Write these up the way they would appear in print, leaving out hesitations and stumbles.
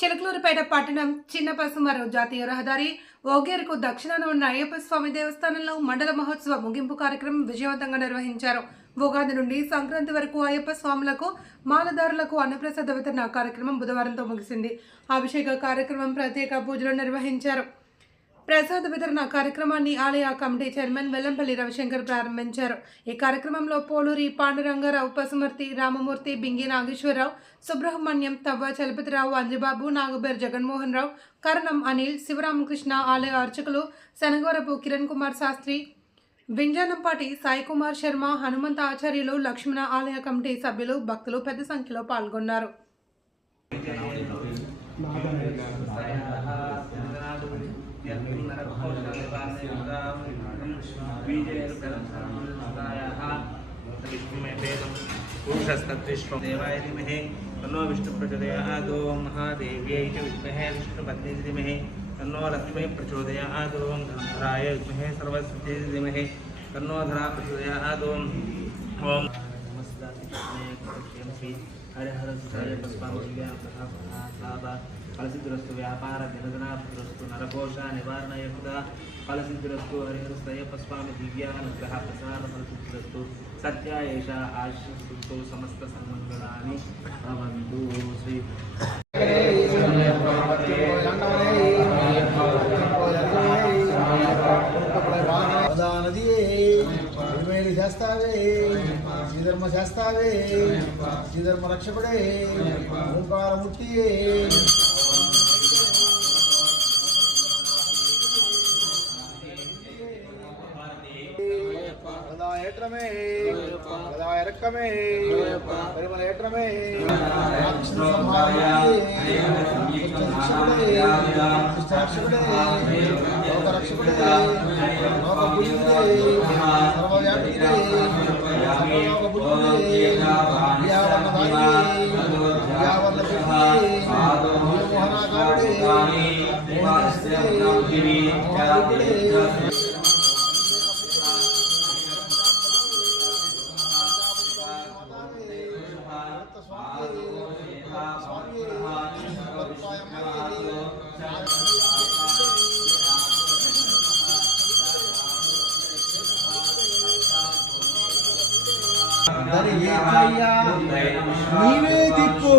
చిలకలూరుపేట పట్టణం చిన్నపసుమరు జాతీయ రహదారి ఓగేరుకు దక్షిణాన ఉన్న అయ్యప్ప స్వామి దేవస్థానంలో మండల మహోత్సవ ముగింపు కార్యక్రమం విజయవంతంగా నిర్వహించారు. ఉగాది నుండి సంక్రాంతి వరకు అయ్యప్ప స్వాములకు మాలదారులకు అన్నప్రసాద వితరణ కార్యక్రమం బుధవారంతో ముగిసింది. అభిషేక కార్యక్రమం, ప్రత్యేక పూజలు నిర్వహించారు. ప్రసాద వితరణ కార్యక్రమాన్ని ఆలయ కమిటీ చైర్మన్ వెల్లంపల్లి రవిశంకర్ ప్రారంభించారు. ఈ కార్యక్రమంలో పోలూరి పాండురంగారావు, పసుమర్తి రామమూర్తి, బింగి నాగేశ్వరరావు, సుబ్రహ్మణ్యం, తవ్వ చలపతిరావు, అంజబాబు, నాగుబేర్ జగన్మోహన్ రావు, కరణం అనిల్, శివరామకృష్ణ, ఆలయ అర్చకులు శనగవరపు కిరణ్ కుమార్ శాస్త్రి, వింజానంపాటి సాయి కుమార్ శర్మ, హనుమంత ఆచార్యులు, లక్ష్మణ ఆలయ కమిటీ సభ్యులు, భక్తులు పెద్ద సంఖ్యలో పాల్గొన్నారు. देवाय धीमहि तन्नो विष्णु प्रचोदयात्। ओम महादेव्यै च विद्महे विष्णुपत्न्यै धीमहि तन्नो लक्ष्मी प्रचोदयात्। ओम धनधराय विद्महे सरस्वत्यै धीमहि तन्नो धरा प्रचोदयात्। ओम हरिहर सुताय पुष्पांजलिं प्रभावः फलसिद्धिरस्तु व्यापार जनधनाभिवृद्धिरस्तु नरकोश निवारणयुक्ता फलसिद्धिरस्तु हरिहरस्तय पुष्पामि दिव्यानुग्रह प्रसाद फलसिद्धिरस्तु सत्या एषा आशीर्षु समस्त सन्मङ्गलानि भवन्तु। श्री శాస్తావే శ్రీధర్మ శాస్తావే శ్రీధర్మ రక్షకుడే ఓంకారమూర్తియే ఏట్రమే రక్కమే పరిమళ ఏట్రమే రక్షకుడే లోక రక్షకుడే లోక బుద్ధుడే సర్వవ్యాపిడే సర్వలోక బుద్ధుడే వ్యావర్ణ మోహనాకారుడే మోహనుడే నీవే దిక్కు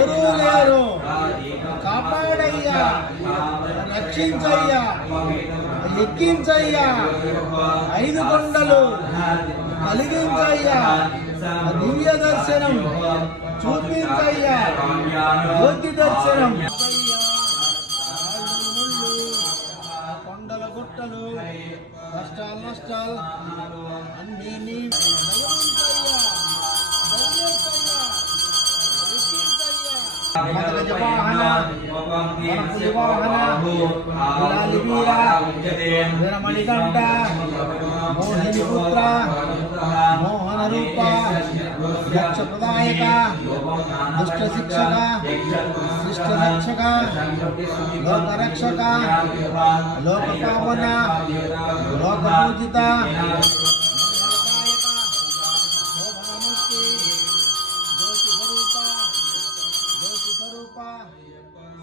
ఎవరూ లేరు, కాపాడయ్యా, రక్షించయ్యా, ఎక్కించయ్యా, 5 కొండలు కలిగించయ్యా, దివ్య దర్శనం చూపించయ్యా, జ్యోతి దర్శనం, కొండల గుట్టలు కష్టాలు నష్టాలు అన్నీ మణికంఠ మోహిని పుత్ర మోహన రూప యక్ష ప్రదాయక దుష్ట శిక్షక శిష్ట రక్షక లోక రక్షక లోక పావన లోక పూజిత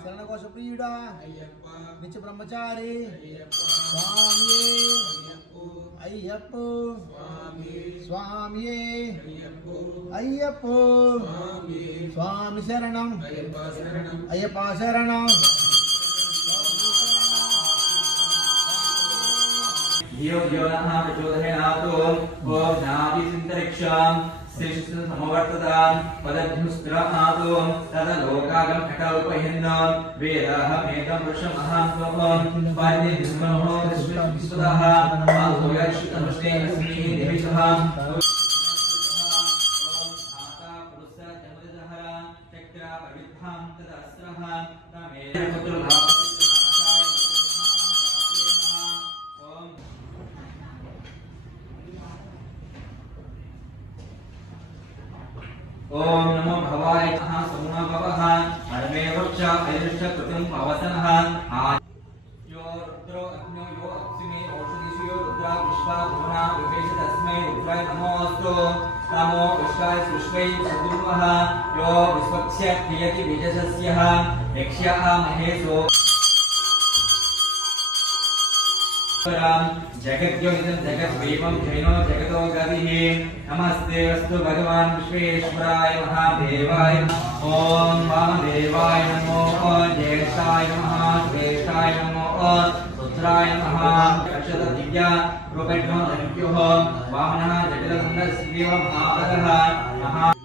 శరణకోశ ప్రియుడా నిత్య బ్రహ్మచారి స్వామియే అయ్యప్ప స్వామియే అయ్యప్ప స్వామి శరణం అయ్యప్ప శరణం. ओम नाभि सिंतरिक्षां शिष्ट समवर्ततां पदभ्युस्त्रहातों तदलोकागम घटोपहिन्नां वेदाहमेकं वृषमहात्मकं पाण्डिन्महो विश्वतः आहोयक्षितमष्टे अस्मि निमिषः ओम नमो भवाय नमः समुना भवः परमे वृक्ष अरिष्ट कृतं पवसनः यो रुद्रो अग्नो यो अक्षिमे औषधिषु यो रुद्रा विश्वा भुवना विवेश तस्मै रुद्राय नमोऽस्तु नमो विश्वाय सृष्टै सद्गुरुः यो विश्वक्ष्य नियति विजसस्यः यक्ष्यः महेशो जगद्योनितं जगद्वीपं जैनो जगतो गतिः नमस्ते अस्तु भगवान् विश्वेश्वराय महादेवाय ॐ वामदेवाय नमो ज्येष्ठाय नमः श्रेष्ठाय नमो रुद्राय नमः अक्षत दिव्या रूपेभ्यो धन्योः वामनः जटिलसंगस्य महावरः